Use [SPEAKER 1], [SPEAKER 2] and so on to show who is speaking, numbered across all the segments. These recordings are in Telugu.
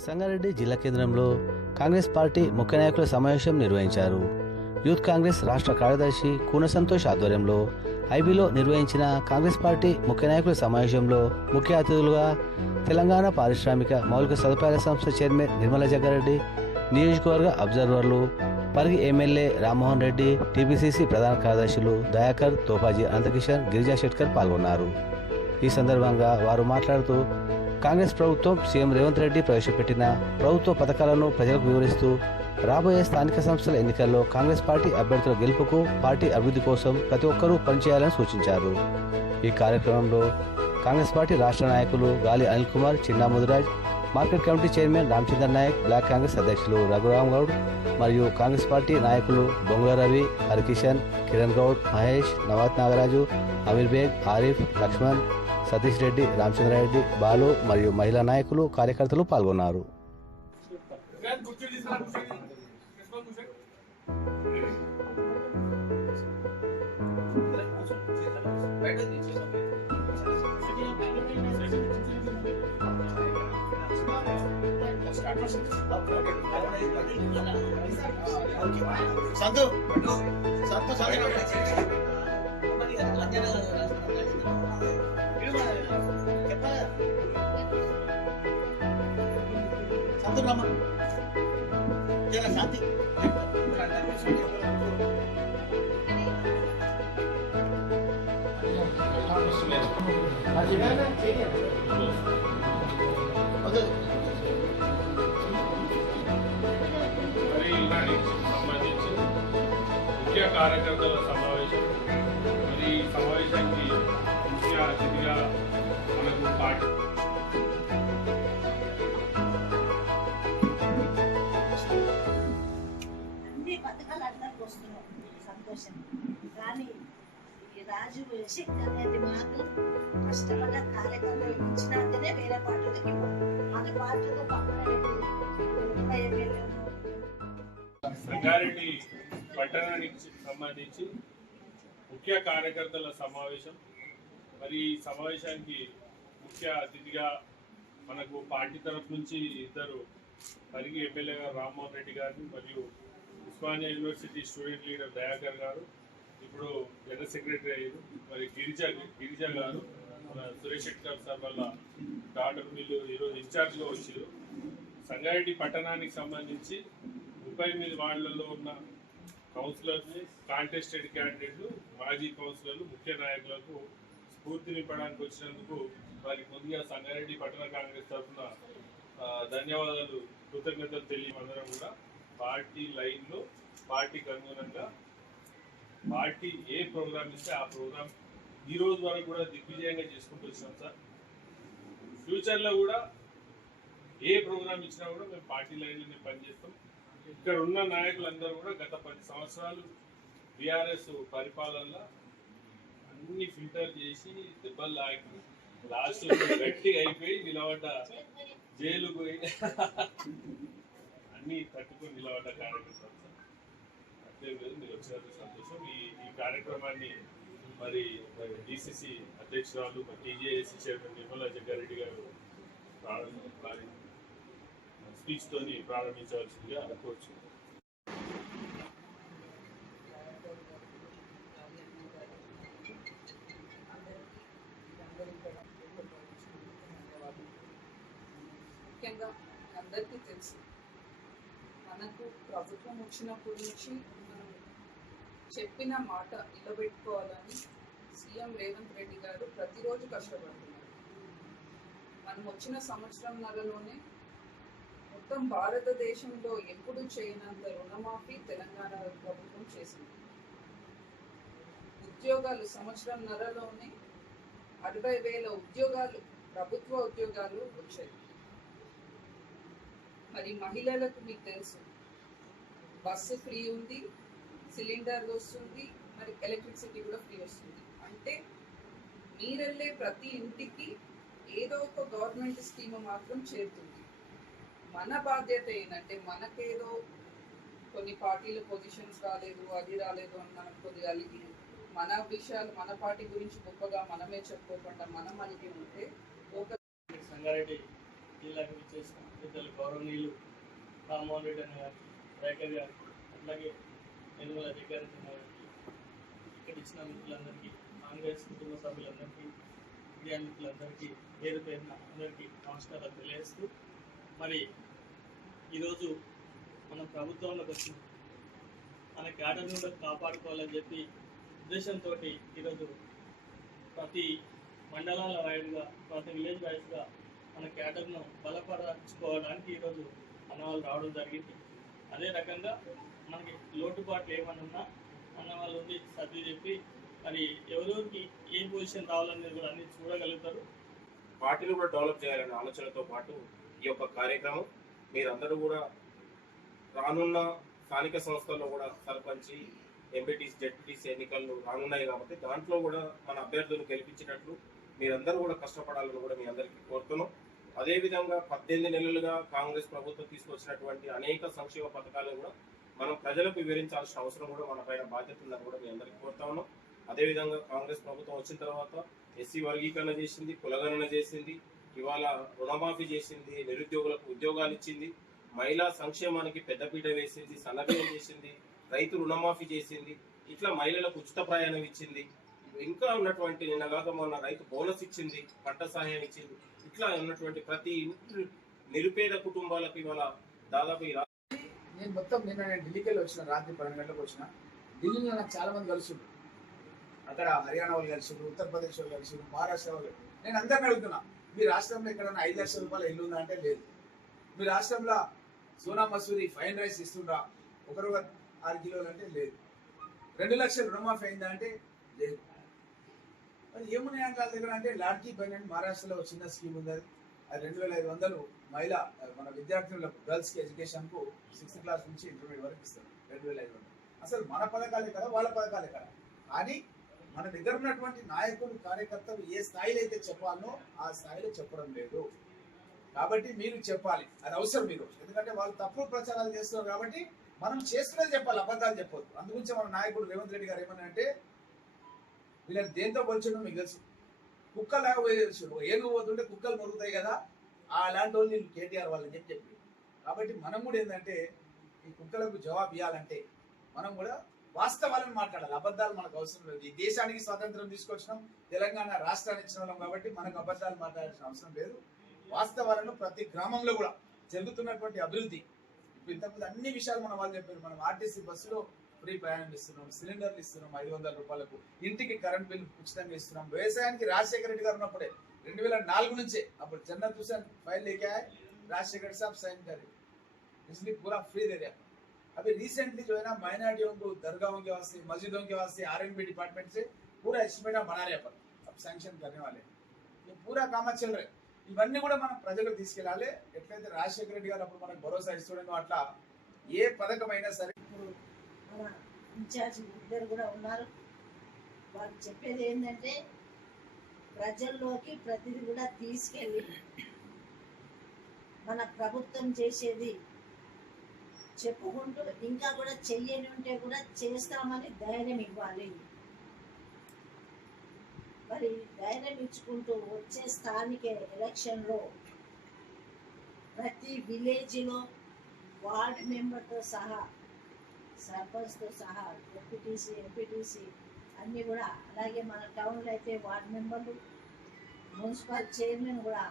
[SPEAKER 1] సంగారెడ్డి జిల్లా కేంద్రంలో కాంగ్రెస్ పార్టీ ముఖ్య నాయకుల సమావేశం నిర్వహించారు. యూత్ కాంగ్రెస్ రాష్ట్ర కార్యదర్శి కూన సంతోష్ ఆధ్వర్యంలో ఐబీలో నిర్వహించిన కాంగ్రెస్ పార్టీ ముఖ్య నాయకుల సమావేశంలో ముఖ్య అతిథులుగా తెలంగాణ పారిశ్రామిక మౌలిక సదుపాయాల సంస్థ చైర్మన్ నిర్మల జగ్గారెడ్డి నియోజకవర్గ అబ్జర్వర్లు పరిగి ఎమ్మెల్యే రామ్మోహన్ రెడ్డి టీపీసీసీ ప్రధాన కార్యదర్శులు దయాకర్ తోపాజీ అనంతకిషన్ గిరిజా షెట్కర్ పాల్గొన్నారు. ఈ సందర్భంగా వారు మాట్లాడుతూ కాంగ్రెస్ ప్రభుత్వం సీఎం రేవంత్ రెడ్డి ప్రవేశపెట్టిన ప్రభుత్వ పథకాలను ప్రజలకు వివరిస్తూ రాబోయే స్థానిక సంస్థల ఎన్నికల్లో కాంగ్రెస్ పార్టీ అభ్యర్థుల గెలుపుకు పార్టీ అభివృద్ధి కోసం ప్రతి ఒక్కరూ పనిచేయాలని సూచించారు. ఈ కార్యక్రమంలో కాంగ్రెస్ పార్టీ రాష్ట్ర నాయకులు Gali Anil Kumar Chinna Mudiraj market committee chairman Ramchander Naik block Congress అధ్యక్షులు రఘురామ్ గౌడ్ మరియు కాంగ్రెస్ పార్టీ నాయకులు బొంగుల రవి హరికిషన్ కిరణ్ గౌడ్ మహేష్ నవాత్ నాగరాజు అమీర్ బేగ్ ఆరిఫ్ లక్ష్మణ్ సతీష్ రెడ్డి రామచంద్రారెడ్డి బాలు మరియు మహిళా నాయకులు కార్యకర్తలు పాల్గొన్నారు.
[SPEAKER 2] సంతు సంతు సంతు. శాంతి వద్దు.
[SPEAKER 3] మరి ఇలాంటి సంబంధించి ముఖ్య కార్యకర్తల సమావేశం మరి ఈ సమావేశానికి ముఖ్య అతిథిగా మనకు పార్టీ
[SPEAKER 4] అన్ని పథకాలు అందరికి వస్తున్నాయి. సంతోషం. కానీ రాజు శక్తి అనేది మాకు కష్టపడ్డ కార్యకర్తలు ఇచ్చినాకనే వేరే పార్టీలకు మన పార్టీతో
[SPEAKER 3] సంగారెడ్డి పట్టణానికి సంబంధించి ముఖ్య కార్యకర్తల సమావేశం. మరి ఈ సమావేశానికి ముఖ్య అతిథిగా మనకు పార్టీ తరఫు నుంచి ఇద్దరు పరిగి ఎమ్మెల్యే గారు రామ్మోహన్ రెడ్డి గారు మరియు Osmania university student leader Dayakar గారు ఇప్పుడు జనరల్ సెక్రటరీ అయ్యారు మరి గిరిజ గిరిజా గారు మన సురేష్ శెట్కర్ సార్ వల్ల డాక్టర్ వీళ్ళు ఈరోజు ఇన్ఛార్జ్గా వచ్చారు. సంగారెడ్డి పట్టణానికి సంబంధించి ముప్పై ఎనిమిది వార్డులలో ఉన్న కౌన్సిలర్ కాంటెస్టెడ్ క్యాండిడేట్లు మాజీ కౌన్సిలర్లు ముఖ్య నాయకులకు స్ఫూర్తినిపడానికి వచ్చినందుకు వారికి ముందుగా సంగారెడ్డి పట్టణ కాంగ్రెస్ తరఫున ధన్యవాదాలు కృతజ్ఞతలు తెలియమందరం కూడా. పార్టీ లైన్లో పార్టీకి అనుగుణంగా పార్టీ ఏ ప్రోగ్రామ్ ఇస్తే ఆ ప్రోగ్రామ్ ఈ రోజు వరకు కూడా దిగ్విజయంగా చేసుకుంటూ వచ్చినాం సార్. ఫ్యూచర్లో కూడా ఏ ప్రోగ్రామ్ ఇచ్చినా కూడా మేము పార్టీ లైన్లో మేము పనిచేస్తాం. ఇక్కడ ఉన్న నాయకులందరూ కూడా గత పది సంవత్సరాలు బీఆర్ఎస్ పరిపాలనలో అన్ని ఫిల్టర్ చేసి దెబ్బలు లాగి లాస్ట్ గట్టిగా అయిపోయి నిలబడ్డ జైలు పోయి అన్ని తట్టుకుని నిలబడ్డ కార్యకర్తలు సార్. అదే లేదు మీరు వచ్చినందుకు సంతోషం. ఈ ఈ కార్యక్రమాన్ని మరి డిసిసి అధ్యక్షురాలు మరి టీజేఏసీ చైర్మన్ నిర్మలా జగ్గారెడ్డి గారు ప్రారంభ స్పీచ్ తోని ప్రారంభించవలసిందిగా కోరుచున్నాను
[SPEAKER 5] ముఖ్యంగా అందరికీ తెలుసు. మనకు ప్రభుత్వం వచ్చినప్పటి నుంచి మనం చెప్పిన మాట నిలబెట్టుకోవాలని సీఎం రేవంత్ రెడ్డి గారు ప్రతిరోజు కష్టపడుతున్నారు. మనం వచ్చిన సంవత్సరంన్నరలోనే మొత్తం భారతదేశంలో ఎప్పుడు చేయనంత రుణమాఫీ తెలంగాణ ప్రభుత్వం చేసింది. ఉద్యోగాలు సంవత్సరంన్నరలోనే అరవై వేల ఉద్యోగాలు ప్రభుత్వ ఉద్యోగాలు వచ్చాయి. మరి మహిళలకు మీకు తెలుసు బస్సు ఫ్రీ ఉంది సిలిండర్ వస్తుంది మరి ఎలక్ట్రిసిటీ కూడా ఫ్రీ వస్తుంది. అంటే మీరెళ్ళే ప్రతి ఇంటికి ఏదో ఒక గవర్నమెంట్ స్కీమ్ మాత్రం చేరుతుంది. మన బాధ్యత ఏంటంటే మనకేదో కొన్ని పార్టీలు పొజిషన్స్ రాలేదు అది రాలేదు అని మనం కొద్దిగా మన విషయాలు మన పార్టీ గురించి గొప్పగా మనమే చెప్పుకోకుండా మనం అలిగి ఉంటే ఒక
[SPEAKER 6] సంగారెడ్డి జిల్లాకు చేసిన పెద్దలు గౌరవనీయులు రామ్మోహన్ రెడ్డి అన్న గారికి రేఖర్ గారికి అట్లాగే నిర్మల దగ్గర గారికి ఇక్కడ ఇచ్చిన మిత్రులందరికీ కాంగ్రెస్ కుటుంబ సభ్యులందరికీ మీడియా మిత్రులందరికీ పేరు పేరున అందరికీ నమస్కారాలు తెలియజేస్తూ మరి ఈరోజు మనం ప్రభుత్వంలోకి వచ్చి మన క్యాడర్ను కూడా కాపాడుకోవాలని చెప్పి ఉద్దేశంతో ఈరోజు ప్రతి మండలాల వైడ్గా ప్రతి విలేజ్ వైజ్గా మన క్యాడర్ను బలపరచుకోవడానికి ఈరోజు అన్నవాళ్ళు రావడం జరిగింది. అదే రకంగా మనకి లోటుపాట్లు ఏమన్నా ఉన్నా అన్న వాళ్ళు ఉండి సర్ది చెప్పి మరి ఎవరెవరికి ఏ పొజిషన్ రావాలనేది కూడా అన్ని చూడగలుగుతారు.
[SPEAKER 7] పార్టీని కూడా డెవలప్ చేయాలనే ఆలోచనతో పాటు ఈ యొక్క కార్యక్రమం మీరందరూ కూడా రానున్న స్థానిక సంస్థల్లో కూడా సర్పంచి ఎంపీటీసీ జెడ్పీటీసీ ఎన్నికలు రానున్నాయి కాబట్టి దాంట్లో కూడా మన అభ్యర్థులు గెలిపించినట్లు మీరందరూ కూడా కష్టపడాలని కూడా మీ అందరికీ కోరుతున్నాం. అదేవిధంగా పద్దెనిమిది నెలలుగా కాంగ్రెస్ ప్రభుత్వం తీసుకొచ్చినటువంటి అనేక సంక్షేమ పథకాలను కూడా మనం ప్రజలకు వివరించాల్సిన అవసరం కూడా మన పైన బాధ్యత ఉందని కూడా మీ అందరికీ కోరుతా ఉన్నాం. అదేవిధంగా కాంగ్రెస్ ప్రభుత్వం వచ్చిన తర్వాత ఎస్సీ వర్గీకరణ చేసింది కులగణన చేసింది ఇవాళ రుణమాఫీ చేసింది నిరుద్యోగులకు ఉద్యోగాలు ఇచ్చింది మహిళా సంక్షేమానికి పెద్దపీట వేసింది సన్నబియ్యం చేసింది రైతు రుణమాఫీ చేసింది ఇట్లా మహిళలకు ఉచిత ప్రయాణం ఇచ్చింది ఇంకా ఉన్నటువంటి నిన్న కాక మొన్న రైతు బోనస్ ఇచ్చింది పంట సహాయం ఇచ్చింది ఇట్లా ఉన్నటువంటి ప్రతి ఇంటి నిరుపేద కుటుంబాలకు ఇవాళ దాదాపు
[SPEAKER 8] నేను మొత్తం నిన్న నేను ఢిల్లీకి వెళ్ళి వచ్చిన రాత్రి పన్నెండు గంటలకు వచ్చిన ఢిల్లీలో నాకు చాలా మంది కలిసిండు అక్కడ హర్యానా వాళ్ళు కలిసిండు ఉత్తరప్రదేశ్ వాళ్ళు కలిసిండ్రు మహారాష్ట్ర వాళ్ళు. నేను అందరిని అడుగుతున్నా మీ రాష్ట్రంలో ఎక్కడైనా ఐదు లక్షల రూపాయల ఇల్లు ఉందా అంటే లేదు. మీ రాష్ట్రంలో సోనా మసూరి ఫైన్ రైస్ ఇస్తుండ్రా? ఒకరు ఆరు కిలోలు అంటే లేదు. రెండు లక్షల రుణమాఫీ అయిందా అంటే లేదు. మరి ఏమున్నాయి అంకాల దగ్గర అంటే లాడ్కీ బెన్ మహారాష్ట్రలో చిన్న స్కీమ్ ఉంది అది. అది రెండు వేల ఐదు వందలు మహిళ మన విద్యార్థినులకు గర్ల్స్కి ఎడ్యుకేషన్కు సిక్స్త్ క్లాస్ నుంచి ఇంటర్మీడియట్ వరకు ఇస్తారు. రెండు వేల ఐదు వందలు. అసలు మన పథకాలే కదా వాళ్ళ పథకాలే కదా. కానీ మన దగ్గర ఉన్నటువంటి నాయకులు కార్యకర్తలు ఏ స్థాయిలో అయితే చెప్పాలనో ఆ స్థాయిలో చెప్పడం లేదు. కాబట్టి మీరు చెప్పాలి. అది అవసరం మీరు. ఎందుకంటే వాళ్ళు తప్పుడు ప్రచారాలు చేస్తున్నారు కాబట్టి మనం చేస్తున్నది చెప్పాలి అబద్ధాలు చెప్పొద్దు. అందుగురించి మన నాయకుడు రేవంత్ రెడ్డి గారు ఏమన్నా అంటే వీళ్ళని దేంతో పోల్చడం మీకు తెలుసు. కుక్కలాగా పోయేసి ఏనుగు పోతుంటే కుక్కలు మొరుగుతాయి కదా. అలాంటి వాళ్ళు నేను కేటీఆర్ వాళ్ళని చెప్పి చెప్పి కాబట్టి మనం కూడా ఏంటంటే ఈ కుక్కలకు జవాబు ఇవ్వాలంటే మనం కూడా వాస్తవాలను మాట్లాడాలి అబద్ధాలు మనకు అవసరం లేదు ఈ దేశానికి స్వాతంత్రం తీసుకొచ్చినాం తెలంగాణ రాష్ట్రాన్ని ఇచ్చిన వాళ్ళం కాబట్టి మనకు అబద్ధాలు మాట్లాడాల్సిన అవసరం లేదు వాస్తవాలను ప్రతి గ్రామంలో కూడా జరుగుతున్నటువంటి అభివృద్ధి ఇప్పుడు ఇంతకుముందు అన్ని విషయాలు మనం వాళ్ళు చెప్పారు మనం ఆర్టీసీ బస్సులో ఫ్రీ ప్రయాణం ఇస్తున్నాం సిలిండర్లు ఇస్తున్నాం ఐదు వందల రూపాయలకు ఇంటికి కరెంట్ బిల్ ఉచితంగా ఇస్తున్నాం వ్యవసాయానికి రాజశేఖర రెడ్డి గారు ఉన్నప్పుడే రెండు వేల నాలుగు నుంచే అప్పుడు జన్నత్ హుసేన్ ఫైల్ లేకే आए, राजशेखर साहब साइन करे इसलिए पूरा फ्री दे दिया अभी रिसेंटली जो है ना माइनॉरिटियों को दरगाहों के वास्ते मस्जिदों के वास्ते आर डिपार्टमेंट से पूरा एस्टिमेट बना रहे अपन अब सैंक्शन करने वाले ये पूरा काम चल रहे ఇవన్నీ కూడా మనం ప్రజలకు తీసుకెళ్ళాలి ఎట్లయితే రాజశేఖర రెడ్డి గారు అప్పుడు మనకు భరోసా ఇస్తుండో అట్లా ఏ పథకమైనా సరే
[SPEAKER 4] ఇప్పుడు మన ఇన్ఛార్జ్ ఇద్దరు కూడా ఉన్నారు వాళ్ళు చెప్పేది ఏంటంటే ప్రజల్లోకి ప్రతిదీ కూడా తీసుకెళ్ళి మన ప్రభుత్వం చేసేది చెప్పుకుంటూ ఇంకా కూడా చెయ్యని ఉంటే కూడా చేస్తామని ధైర్యం ఇవ్వాలి. మరి ధైర్యం ఇచ్చుకుంటూ వచ్చే స్థానిక ఎలక్షన్లో ప్రతి విలేజ్లో వార్డ్ మెంబర్తో సహా సర్పంచ్తో సహా డిప్యూటీసీ ఎంపీటీసీ అన్నీ కూడా అలాగే మన టౌన్లో అయితే వార్డ్ మెంబర్లు మున్సిపల్ చైర్మన్ కూడా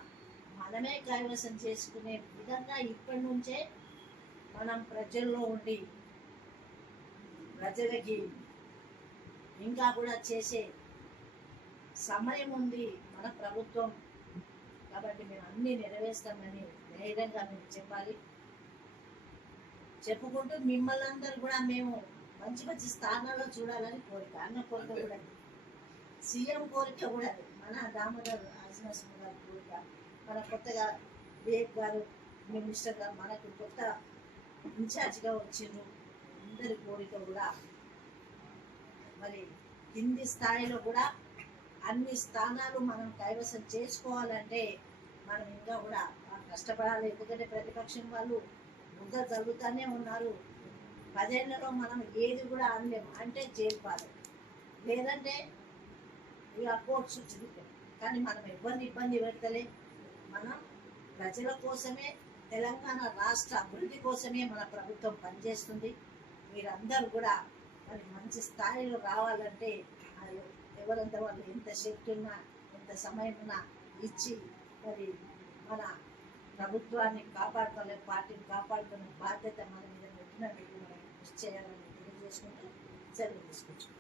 [SPEAKER 4] మనమే కైవసం చేసుకునే విధంగా ఇప్పటి నుంచే మనం ప్రజల్లో ఉండి ప్రజలకి ఇంకా కూడా చేసే సమయం ఉంది మన ప్రభుత్వం. కాబట్టి మేము అన్నీ నెరవేర్స్తామని ధైర్యంగా మేము చెప్పాలి. చెప్పుకుంటూ మిమ్మల్ని అందరూ కూడా మేము మంచి మంచి స్థానాల్లో చూడాలని కోరిక అన్న కోరిక కూడా సీఎం కోరిక కూడా మన దామోదర్ ఆశ్నసింహ గారి కోరిక మన కొత్తగా వివేక్ గారు మినిస్టర్ గారు మనకు కొత్త ఇన్ఛార్జ్గా వచ్చిండ్రు అందరి కోరిక కూడా మరి కింది స్థాయిలో కూడా అన్ని స్థానాలు మనం కైవసం చేసుకోవాలంటే మనం ఇంకా కూడా కష్టపడాలి. ఎందుకంటే ప్రతిపక్షం వాళ్ళు ముద్ద జరుగుతూనే ఉన్నారు. పదేళ్ళలో మనం ఏది కూడా అనలేము. అంటే చేరిపాలి లేదంటే ఇక కోర్టు కానీ మనం ఇబ్బంది ఇబ్బంది పెడతలే. మనం ప్రజల కోసమే తెలంగాణ రాష్ట్ర అభివృద్ధి కోసమే మన ప్రభుత్వం పనిచేస్తుంది. మీరందరూ కూడా మరి మంచి స్థాయిలో రావాలంటే ఎవరంత వాళ్ళు ఎంత శక్తి ఉన్నా ఎంత సమయం ఉన్నా ఇచ్చి మరి మన ప్రభుత్వాన్ని కాపాడుకోలే పార్టీని కాపాడుకునే బాధ్యత మన మీద పెట్టినందుకు మనం కృషి చేయాలని తెలియజేసుకుంటూ సెలవు తీసుకుంటాం